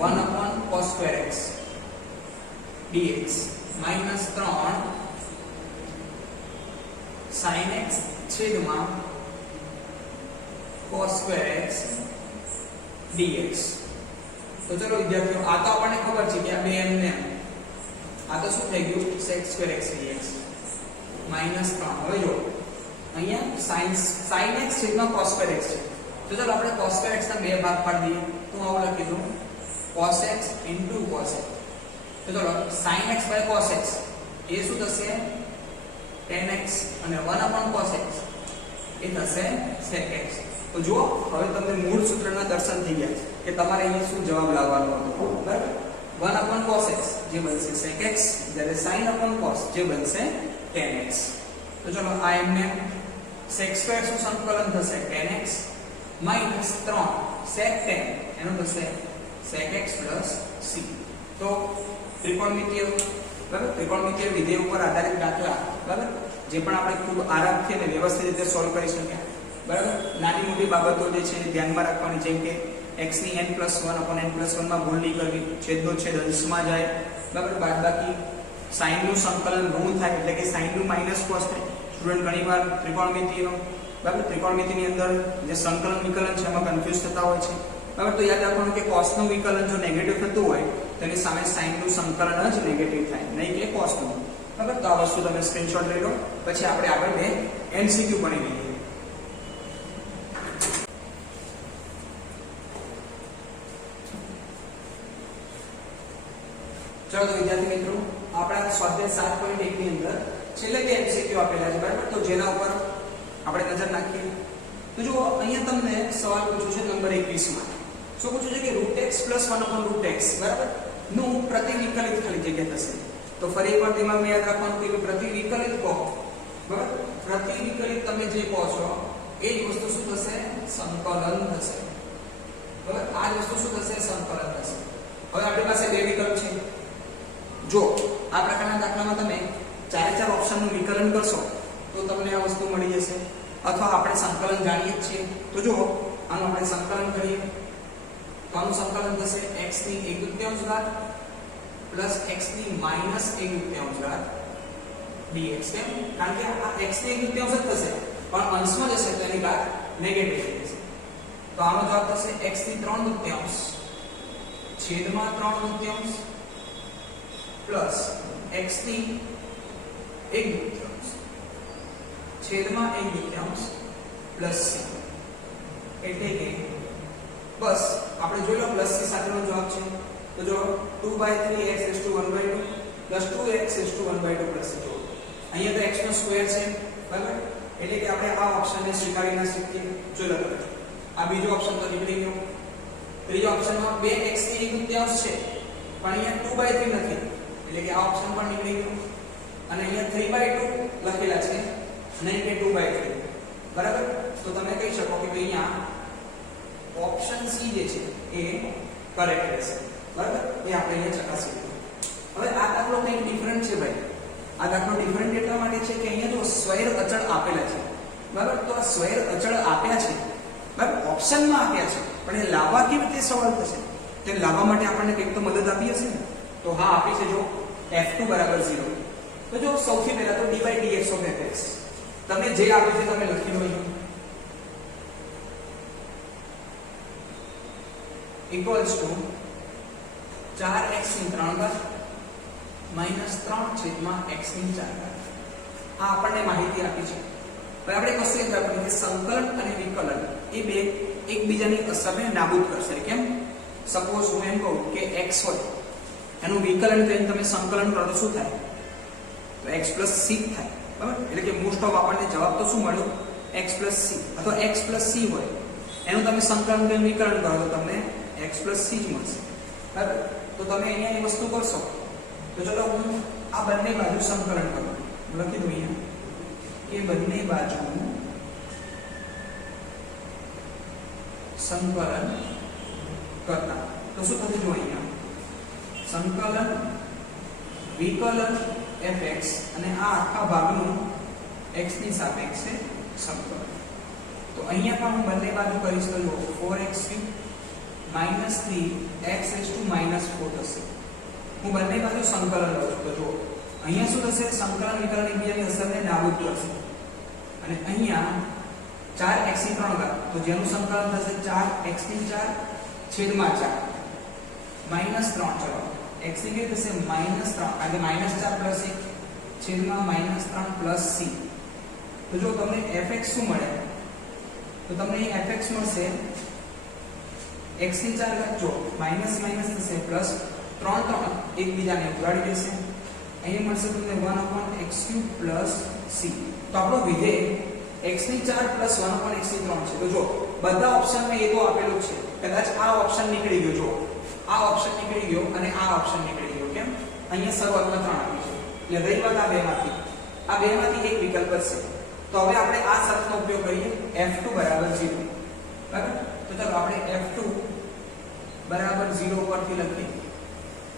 1 cos square x dx -3 sin x છેદમાં cos square x dx. તો ચલો વિદ્યાર્થીઓ, આ તો આપણને ખબર છે કે આ બે એમને આ તો શું થઈ ગયું sec square x dx -3. હવે જો અહીંયા sin x છેદમાં cos square x છે, તો ચાલો આપણે cos square x ના બે ભાગ પાડી દઈએ. તો આવું લખી દઉં cos x into cos x. તો ચલો sin x by cos x એ શું થશે tan x, અને 1 cos x એ થશે sec x. તો જો હવે તમને મૂળ સૂત્રના દર્શન થઈ ગયા કે તમારે અહીંયા શું જવાબ લાવવાનો હતો. બરાબર, 1 cos x જે બનશે sec x, જ્યારે sin cos જે બનશે tan x. તો ચલો આ એમને sec square નું સંકલન થશે tan x -3 sec tan એનો થશે sec x c. તો ત્રિકોણમિતિય બરાબર, ત્રિકોણમિતિય વિધેય ઉપર આધારિત દાખલા બરાબર જે પણ આપણે ખૂબ આરામથી અને વ્યવસ્થિત રીતે સોલ્વ કરી શક્યા. બરાબર, નાની મોટી બાબતો જે છે ધ્યાનમાં રાખવાની, જેમ કે x ની n+1/n+1 માં ભૂલ નહીં કરવી, છેદનો છેદ અંશમાં જાય. બરાબર, બાદબાકી sin નું સંકલન ઋણ થાય એટલે કે sin નું માઈનસ cos થાય. સ્ટુડન્ટ ઘણીવાર ત્રિકોણમિતિય બરાબર ત્રિકોણમિતિની અંદર જે સંકલન વિકલન છે એમાં કન્ફ્યુઝ થતા હોય છે. બરાબર, તો યાદ રાખવાનું કે cos નું વિકલન જો નેગેટિવ થતું હોય તો એની સામે sin નું સંકલન જ નેગેટિવ થાય, નહીં કે cos નું. બરાબર, તો આ વસ્તુ તમે સ્ક્રીનશોટ લઈ લો, પછી આપણે આગળ બે MCQ ભણી લઈએ. ચલો તો વિદ્યાર્થી મિત્રો, આપણા સ્વાધ્યાય 7.1 ની અંદર છેલ્લે બે MCQ આપેલા છે. બરાબર, તો જેના ઉપર આપણે નજર નાખીએ. તો જો અહીંયા તમને સવાલ પૂછ્યો છે નંબર 21 માં. શું પૂછ્યું છે કે √x + 1/√x બરાબર નું પ્રતિવિકલિત ખાલી જગ્યા થશે. તો ફરી એકવાર દિમાગમાં યાદ રાખવાનું કે પ્રતિવિકલિત કહો. બરાબર, પ્રતિવિકલિત તમે જે કહો છો એ જ વસ્તુ શું થશે સંકલન થશે. બરાબર, આ જ વસ્તુ શું થશે સંકલન થશે. હવે આપણી પાસે બે વિકલ્પ છે. જો આ પ્રકારના દાખલામાં તમે 4 ઓપ્શનનું વિકલન કરશો તો તમને આ વસ્તુ મળી જશે, અથવા આપણે સંકલન જાણીએ જ છીએ. તો જો આનું આપણે સંકલન કરીએ તો આનું સંકલન થશે x ની 1/3 ઘાત પ્લસ x ની -1/3 ઘાત dx. કેમ? કારણ કે આ x ની 1/3 જ થશે પણ અંશમાં જશે તો એની ઘાત નેગેટિવ થઈ જશે. તો આનો જવાબ થશે x ની 3/3 છેદમાં 3/3 પ્લસ x ની 1/3 છેદમાં 1/3 પ્લસ c. એટલે કે બસ આપણે જોઈ લો પ્લસ c સાથેનો જવાબ છે. તો જો 2/3x⁴ plus 2x⁴ plus c. અહીંયા તો x નો સ્ક્વેર છે બરાબર, એટલે કે આપણે આ ઓપ્શનને સ્વીકારી ના શકીએ. જોઈ લો આ બીજો ઓપ્શન તો નીકળી ગયો. ત્રીજો ઓપ્શનમાં 2x ની 1/3 છે પણ અહીંયા 2/3 નથી, એટલે કે આ ઓપ્શન પણ નીકળી ગયો. અને અહીંયા 3/2 લખેલા છે નહીં કે 2/3 બરાબર. તો તમે કહી શકો કે અહીંયા ઓપ્શન સી જે છે એ કરેક્ટ રહેશે. બરાબર, એ આપણે અહીંયા ચકાસી લઈએ. હવે આ દાખલો કંઈક ડિફરન્ટ છે ભાઈ. આ દાખલો ડિફરન્ટ એટલા માટે છે કે અહીંયા જો સ્વૈર અચળ આપેલા છે. બરાબર, તો આ સ્વૈર અચળ આપ્યા છે બરાબર ઓપ્શનમાં આપ્યા છે, પણ એ લાવવા કેવી રીતે સવાલ થશે? તે લાવવા માટે આપણને કંઈક તો મદદ આપી હશે ને. તો હા આપી છે. જો f2 = 0. તો જો સૌથી પહેલા તો d/dx of fx તમને જે આપ્યું છે તમે લખી દો ઇક્વલ્સ ટુ 4x ની 3 ઘાત માઈનસ 3 છેદમાં x ની 4 ઘાત. આ આપણને માહિતી આપી છે. હવે આપણે એક વસ્તુ યાદ રાખવાની કે સંકલન અને વિકલન એ બે એકબીજાની અસરને નાબૂદ કરશે. કેમ? સપોઝ હું એમ કહું કે x હોય એનું વિકલન કરીને તમે સંકલન કરો તો શું થાય? તો x c થાય. બરાબર? એટલે કે મોસ્ટ ઓફ આપણને જવાબ તો શું મળ્યો? x c અથવા x c હોય એનું તમે સંકલન કરીને વિકલન કરો તો તમને x c જ મળશે. બરાબર? તો તમે અહીંયા એ વસ્તુ કરશો તો ચલો હું આ બંને બાજુ સંકલન કરું. લખી દઉં અહીંયા કે બંને બાજુ સંકલન કરતા તો શું થશે? જો અહીંયા સંકલન વિકલન fx અને આ આખા ભાગનું x ની સાપેક્ષે સંકલન. તો અહીંયા પણ હું બંને બાજુ કરીશ તો જો 4x3 3x -4 થશે. હું બંને બાજુ સંકલન લઉં છું તો જો અહીંયા શું થશે? સંકલન વિકલન એકબીજાની અસરને નાબૂદ કરશે. અને અહીંયા 4x ની 3 ઘાત તો જેનું સંકલન થશે 4x ની 4 છેદમાં 4 -3. ચલો x ની કેટલી થશે? -3 કારણ કે -4 + 1 છેદમાં -3 + c. તો જો તમને fx શું મળે? તો તમને અહીં fx મળશે x ની 4 ઘાત જો માઈનસ માઈનસ થશે પ્લસ 3 એકબીજાને ઉડાડી દેશે. અહીં મળશે તમને 1/x³ + c. તો આપણો વિધેય x ની 4 + 1/x³ છે. તો જો બધા ઓપ્શનમાં એ તો આપેલું છે. કદાચ આ ઓપ્શન નીકળી ગયો. જો આ ઓપ્શન નીકળી ગયો અને આ ઓપ્શન નીકળી ગયો. કેમ? અહીંયા શરૂઆતમાં 3 આપ્યું છે. એટલે રહી વાત આ બેમાંથી એક વિકલ્પ છે. તો હવે આપણે આ શરતનો ઉપયોગ કરીએ f2 = 0. બરાબર? તો ચાલો આપણે f2 = 0 પરથી લખીએ.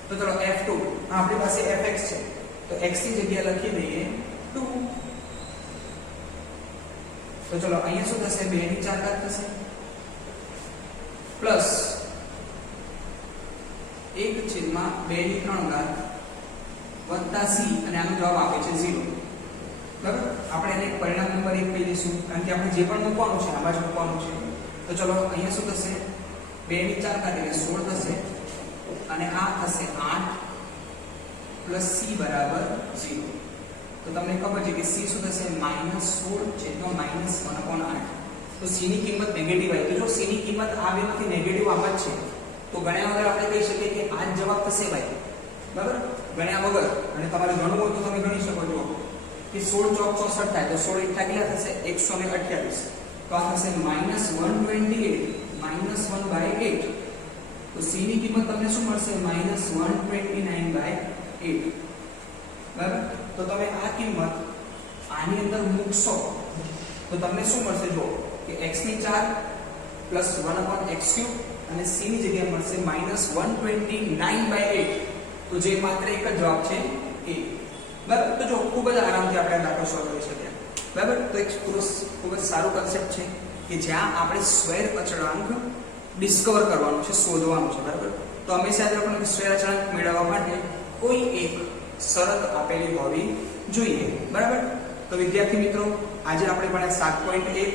તો ચલો f2 આપણી પાસે fx છે તો x ની જગ્યાએ લખી દઈએ 2. તો ચલો અહીંયા શું થશે? 2 ની 4 ઘાત થશે પ્લસ 1/2 ની 3 ઘાત વત્તા c અને આનો જવાબ આપે છે 0. બરાબર? આપણે એને પરિણામ નંબર 1 કહી દઈશું કારણ કે આપણે જે પણ મૂકવાનું છે આમાં જ મૂકવાનું છે. તો ચલો અહીંયા શું થશે? 2 ની 4 ઘાત એટલે 16 થશે અને આ થશે 8 + c = 0. તો તમને ખબર છે કે c શું થશે? -16 1/8. તો c ની કિંમત નેગેટિવ આવી. તો જો c ની કિંમત આ બેમાંથી નેગેટિવ આવે છે તો ગણ્યા વગર આપણે કહી શકીએ કે આ જ જવાબ થશે ભાઈ. બરાબર? ગણ્યા વગર અને તમારે ગણવું હોય તો તમે ગણી શકો છો કે 16 × 4 = 64 થાય તો 16 * 8 કેટલા થશે? 128. તો આ થશે -128 -1/8. તો c ની કિંમત તમને શું મળશે? -129/8. બરાબર? તો તમે આ કિંમત આની અંદર મૂકશો તો તમને શું મળશે? જો કે x ની 4 + 1/x³ અને c ની જગ્યાએ મળશે -129/8. તો જે માત્ર એક જ જવાબ છે a. બરાબર? તો જો ખૂબ જ આરામથી આપણે દાખલો સોલ્વ કરી શકીએ. બરાબર? તો એક ખૂબ જ સારું કન્સેપ્ટ છે કે જ્યાં આપણે સ્ક્વેર અચળાંક ડિસ્કવર કરવાનું છે, શોધવાનું છે. બરાબર? તો હંમેશા યાદ રાખવાનું કે સ્ક્વેર અચળાંક મેળવવા માટે કોઈ એક શરત આપેલી હોવી જોઈએ. બરાબર? તો વિદ્યાર્થી મિત્રો આજે આપણે ભણ્યા 7.1.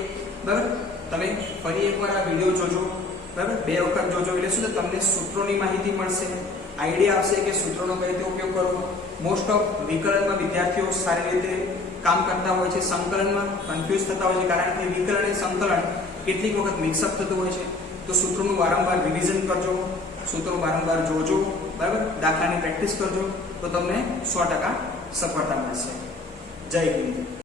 બરાબર? તમે ફરી એકવાર આ વિડિયો જોજો. બરાબર? 2 વખત જોજો એટલે શું તમને સૂત્રોની માહિતી મળશે, આઈડિયા આવશે કે સૂત્રોનો કઈ રીતે ઉપયોગ કરવો. મોસ્ટ ઓફ વિકલનમાં વિદ્યાર્થીઓ સારી રીતે કામ કરતા હોય છે, સંકલનમાં કન્ફ્યુઝ થતા હોય છે કારણ કે વિકલન અને સંકલન કેટલીક વખત મિક્સઅપ થતું હોય છે. તો સૂત્રોનું વારંવાર રિવિઝન કરજો, સૂત્રો વારંવાર જોજો. બરાબર? દાખલાની પ્રેક્ટિસ કરજો તો તમને 100% સફળતા મળશે. જય હિન્દ.